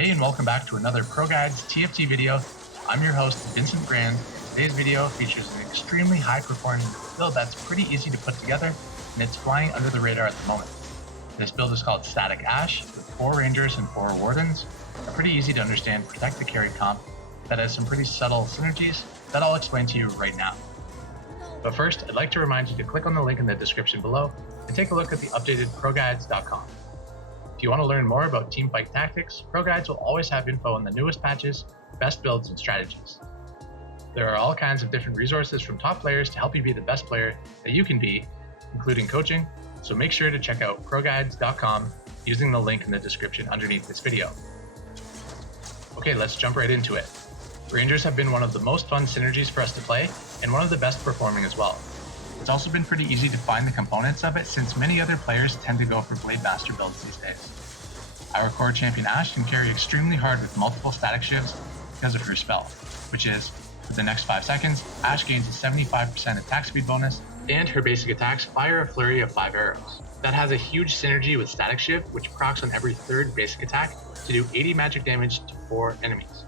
Hey and welcome back to another ProGuides TFT video. I'm your host, Vincent. Today's video features an extremely high-performing build that's pretty easy to put together, and it's flying under the radar at the moment. This build is called Stattik Ashe, with 4 Rangers and 4 Wardens, a pretty easy to understand protect the carry comp that has some pretty subtle synergies that I'll explain to you right now. But first, I'd like to remind you to click on the link in the description below and take a look at the updated ProGuides.com. If you want to learn more about teamfight tactics, ProGuides will always have info on the newest patches, best builds, and strategies. There are all kinds of different resources from top players to help you be the best player that you can be, including coaching, so make sure to check out ProGuides.com using the link in the description underneath this video. Okay, let's jump right into it. Rangers have been one of the most fun synergies for us to play, and one of the best performing as well. It's also been pretty easy to find the components of it since many other players tend to go for RedMercy builds these days. Our core champion Ashe can carry extremely hard with multiple static shifts because of her spell, which is, for the next 5 seconds, Ashe gains a 75% attack speed bonus, and her basic attacks fire a flurry of 5 arrows. That has a huge synergy with static shift, which procs on every 3rd basic attack to do 80 magic damage to 4 enemies.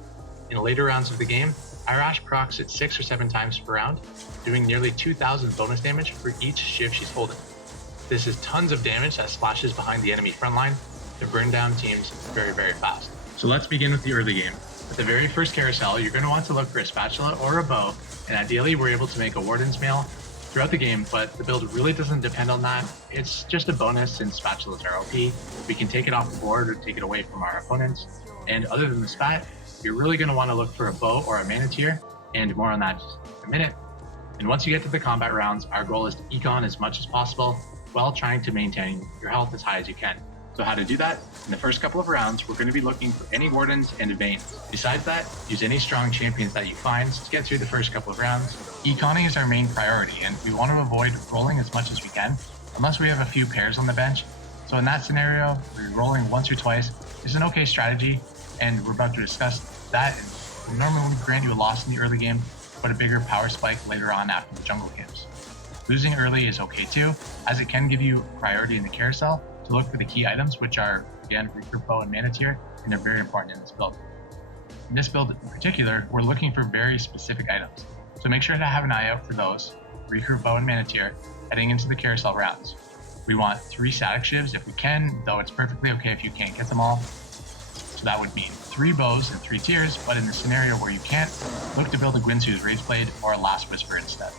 In later rounds of the game, our Ashe procs it 6 or 7 times per round, doing nearly 2,000 bonus damage for each shiv she's holding. This is tons of damage that splashes behind the enemy frontline to burn down teams very, very fast. So let's begin with the early game. At the very first carousel, you're going to want to look for a spatula or a bow, and ideally we're able to make a Warden's Mail throughout the game, but the build really doesn't depend on that. It's just a bonus since spatulas are OP. We can take it off the board or take it away from our opponents, and other than the spat, you're really going to want to look for a bow or a mana tier, and more on that in just a minute. And once you get to the combat rounds, our goal is to econ as much as possible while trying to maintain your health as high as you can. So how to do that? In the first couple of rounds, we're going to be looking for any Wardens and Veins. Besides that, use any strong champions that you find to get through the first couple of rounds. Econing is our main priority, and we want to avoid rolling as much as we can, unless we have a few pairs on the bench. So in that scenario, rolling once or twice is an okay strategy, and we're about to discuss that. It will normally grant you a loss in the early game, but a bigger power spike later on after the jungle games. Losing early is okay too, as it can give you priority in the carousel to look for the key items, which are, again, recruit bow and mana tier, and they're very important in this build. In this build in particular, we're looking for very specific items, so make sure to have an eye out for those, recruit bow and mana tier, heading into the carousel rounds. We want 3 static shivs if we can, though it's perfectly okay if you can't get them all. So that would mean 3 bows and 3 tiers, but in the scenario where you can't, look to build a Gwynsu's Rageblade or a Last Whisper instead.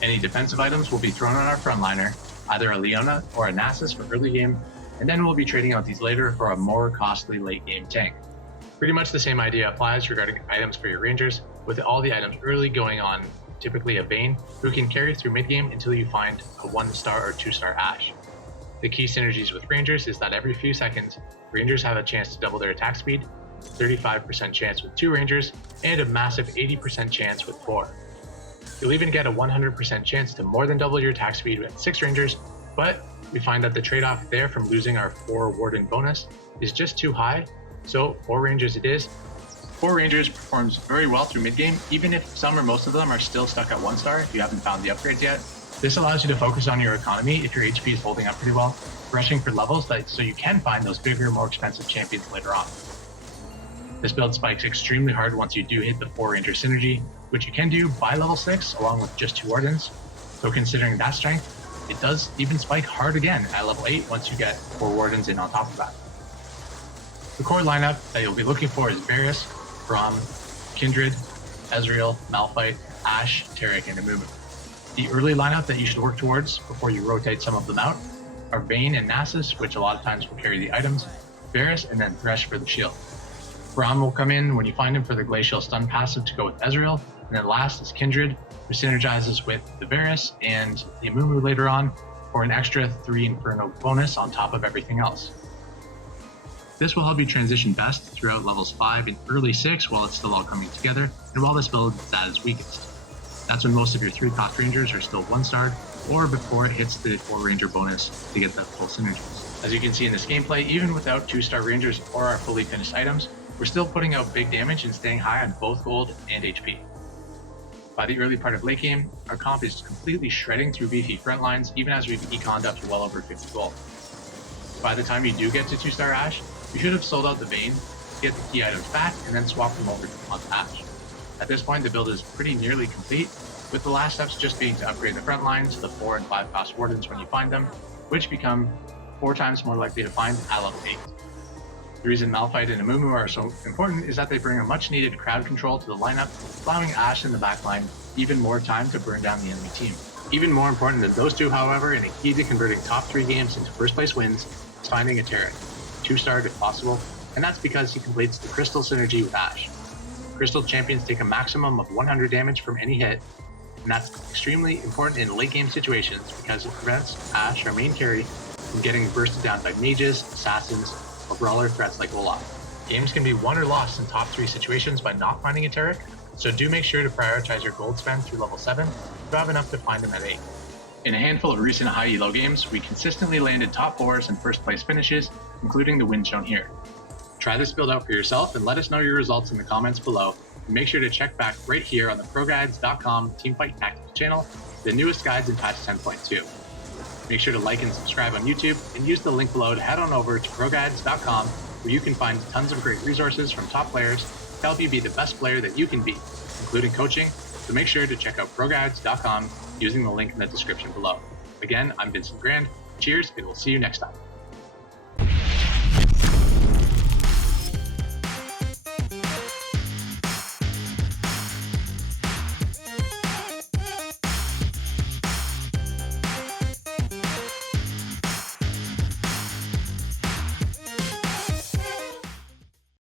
Any defensive items will be thrown on our frontliner, either a Leona or a Nasus for early game, and then we'll be trading out these later for a more costly late game tank. Pretty much the same idea applies regarding items for your Rangers, with all the items early going on typically a Vayne, who can carry through mid game until you find a 1-star or 2-star Ashe. The key synergies with Rangers is that every few seconds, Rangers have a chance to double their attack speed, 35% chance with 2 Rangers, and a massive 80% chance with 4. You'll even get a 100% chance to more than double your attack speed with 6 Rangers, but we find that the trade-off there from losing our 4 Warden bonus is just too high, so 4 Rangers it is. 4 Rangers performs very well through mid-game, even if some or most of them are still stuck at 1-star if you haven't found the upgrades yet. This allows you to focus on your economy if your HP is holding up pretty well, rushing for levels so you can find those bigger, more expensive champions later on. This build spikes extremely hard once you do hit the 4 Ranger synergy, which you can do by level 6 along with just 2 Wardens. So considering that strength, it does even spike hard again at level 8 once you get 4 Wardens in on top of that. The core lineup that you'll be looking for is Varus, Braum, Kindred, Ezreal, Malphite, Ashe, Taric, and Amumu. The early lineup that you should work towards before you rotate some of them out are Vayne and Nasus, which a lot of times will carry the items, Varus, and then Thresh for the shield. Braum will come in when you find him for the Glacial Stun passive to go with Ezreal, and then last is Kindred, who synergizes with the Varus and the Amumu later on for an extra 3 Inferno bonus on top of everything else. This will help you transition best throughout levels 5 and early 6 while it's still all coming together, and while this build is at its weakest. That's when most of your 3-cost Rangers are still 1-starred, or before it hits the 4 Ranger bonus to get the full synergies. As you can see in this gameplay, even without 2-star Rangers or our fully finished items, we're still putting out big damage and staying high on both gold and HP. By the early part of late game, our comp is completely shredding through beefy front lines, even as we've econed up to well over 50 gold. By the time you do get to 2-star Ashe, you should have sold out the Vayne, get the key items back and then swap them over onto Ashe. At this point, the build is pretty nearly complete, with the last steps just being to upgrade the front lines to the 4 and 5 cost wardens when you find them, which become 4 times more likely to find at level 8. The reason Malphite and Amumu are so important is that they bring a much needed crowd control to the lineup, allowing Ashe in the backline even more time to burn down the enemy team. Even more important than those two, however, and a key to converting top 3 games into first place wins, is finding a Taric, 2-starred if possible, and that's because he completes the Crystal synergy with Ashe. Crystal champions take a maximum of 100 damage from any hit, and that's extremely important in late game situations because it prevents Ashe, our main carry, from getting bursted down by mages, assassins, or brawler threats like Olaf. Games can be won or lost in top 3 situations by not finding a Taric, so do make sure to prioritize your gold spend through level 7 to have enough to find them at 8. In a handful of recent high elo games, we consistently landed top 4s and first place finishes, including the win shown here. Try this build out for yourself and let us know your results in the comments below. And make sure to check back right here on the ProGuides.com Teamfight Tactics channel, the newest guides in patch 10.2. Make sure to like and subscribe on YouTube and use the link below to head on over to ProGuides.com where you can find tons of great resources from top players to help you be the best player that you can be, including coaching, so make sure to check out ProGuides.com using the link in the description below. Again, I'm Vincent Grand. Cheers, and we'll see you next time.